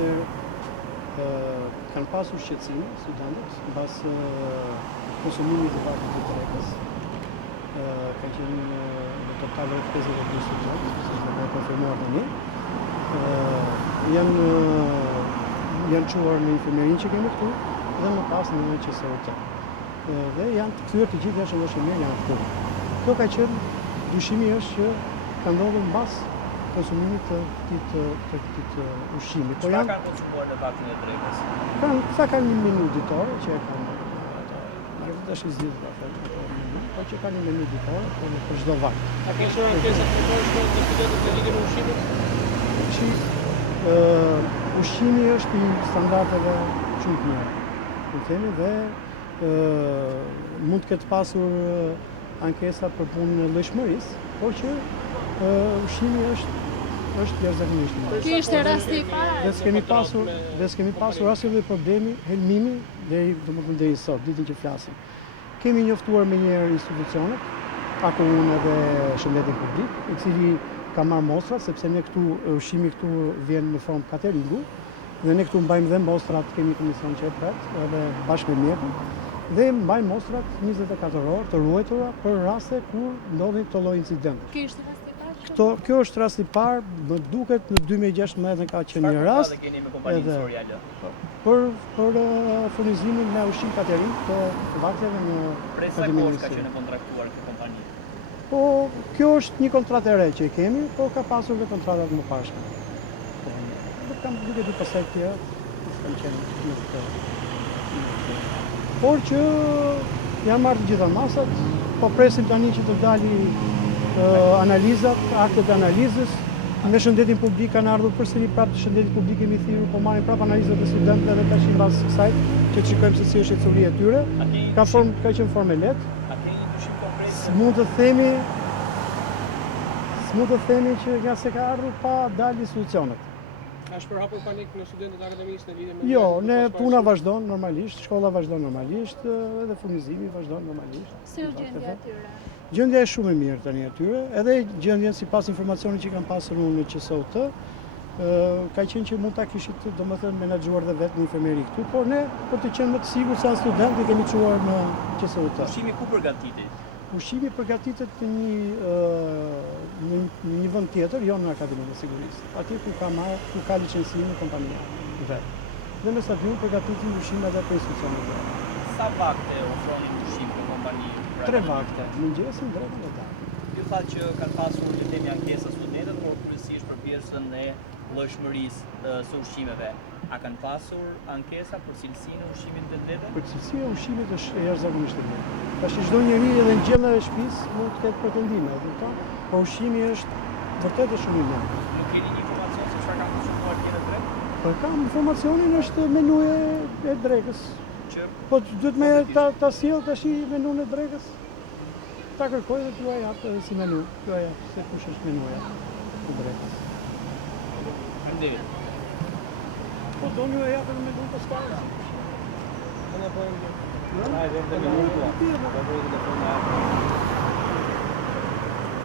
atëherë kanë pasur shqetësime studentët mbas konsumimit të vakut të drekës. Ka qenë në total rreth 52 studentë, siç do të konfirmuar tani. Janë çuar në infirmerinë që kemi këtu dhe më pas në QSOT. Dhe janë të kthyer të gjithë jashtë mirë janë këtu. Kjo ka qenë dyshimi është që ka ndodhur mbas konsumimit të këtij ushqimi. Po janë kanë konsumuar në vaktin e drekës? Kanë një menu ditore që e kanë. Tash i zgjidh po që kanë një menu ditore për çdo vakt. A ke qenë ankesa të studentëve në lidhje me ushqimin? Ushqimi është i standardeve shumë të mira. Të themi dhe mund të ketë pasur ankesa për punën e lëshmërisë, por që ushqimi është jashtëzakonisht i mirë. Ky ishte rasti i parë. Dhe s'kemi pasur asnjë problemi helmimi deri sot, ditën që flasim. Kemi njoftuar me njëherë institucionet, AKU-n dhe shëndetin publik, i cili ka marrë mostra, sepse ne këtu ushqimi këtu vjen në formë cateringu, dhe ne këtu mbajmë dhe mostrat, kemi komision që e pret, edhe bashkë me mjekun, dhe mbajmë mostrat 24 orë të ruajtura për raste kur ndodhin këto lloj incidente. Kjo është rasti i parë, më duket në 2016 ka qenë një rast. Çfarë keni me kompaninë Sorial? Për furnizimin me ushqim catering të vakteve në Presa kohë ka qenë kontraktuar këtë kompani. Po, kjo është një kontratë e re që kemi, por ka pasur dhe kontratat më pashme. Kam duke dy pasaj tjera, kanë qenë në këtë. Por që janë marrë të gjitha masat, po presim tani që të dali analizat, aktet e analizës. Në shëndetin publik kanë ardhur përsëri prapë të shëndetit publik kemi thirrur, po marrim prapë analizat e studentëve dhe tash mbas kësaj që shikojmë se si është shqetësuria e tyre. Ka qenë formë lehtë. A keni një dyshim konkret? S'mund të themi që nga se ka ardhur pa dalë solucionet. Është përhapur panik në studentët akademisë në lidhje me Jo, ne puna vazhdon normalisht, shkolla vazhdon normalisht, edhe furnizimi vazhdon normalisht. Si është gjendja atyre? Gjendja është shumë e mirë tani atyre, edhe gjendja sipas informacionit që kam pasur unë në QSOT, ka qenë që mund ta kishit domethënë menaxhuar dhe vetë në infirmeri këtu, por ne për të qenë më të sigurt se studentë kemi çuar në QSOT. Ushqimi ku përgatitet? Ushqimi përgatitet në një vend tjetër, jo në Akademinë e Sigurisë. Atje ku ka licencim kompania vetë. Dhe në stadium përgatitin ushqim edhe për institucionet vetë. Sa vakte ofronin ushqim për kompani? 3 vakte, mëngjesin, drekën dhe darkën. Ju thatë që kanë pasur një temi ankesa studentët, por kryesisht për pjesën e llojshmërisë së ushqimeve. A kanë pasur ankesa për cilësinë e ushqimit të vetë? Për cilësinë e ushqimit është jashtëzakonisht e mirë. Tash çdo njeri edhe në gjendje e shtëpisë mund të ketë pretendime, e kupton? Por ushqimi është vërtet shumë i mirë. Nuk keni një informacion se çfarë kanë konsumuar tjetër drek? Po kam informacionin është menuja e drekës. Po duhet me ta sjell tash menun e drekës. Ta kërkoj dhe t'ju jap edhe si menu. T'ju jap se kush është menuja e drekës. Faleminderit. Po do një jap edhe menun pas parë. Ne po. Ai vetë me minuta.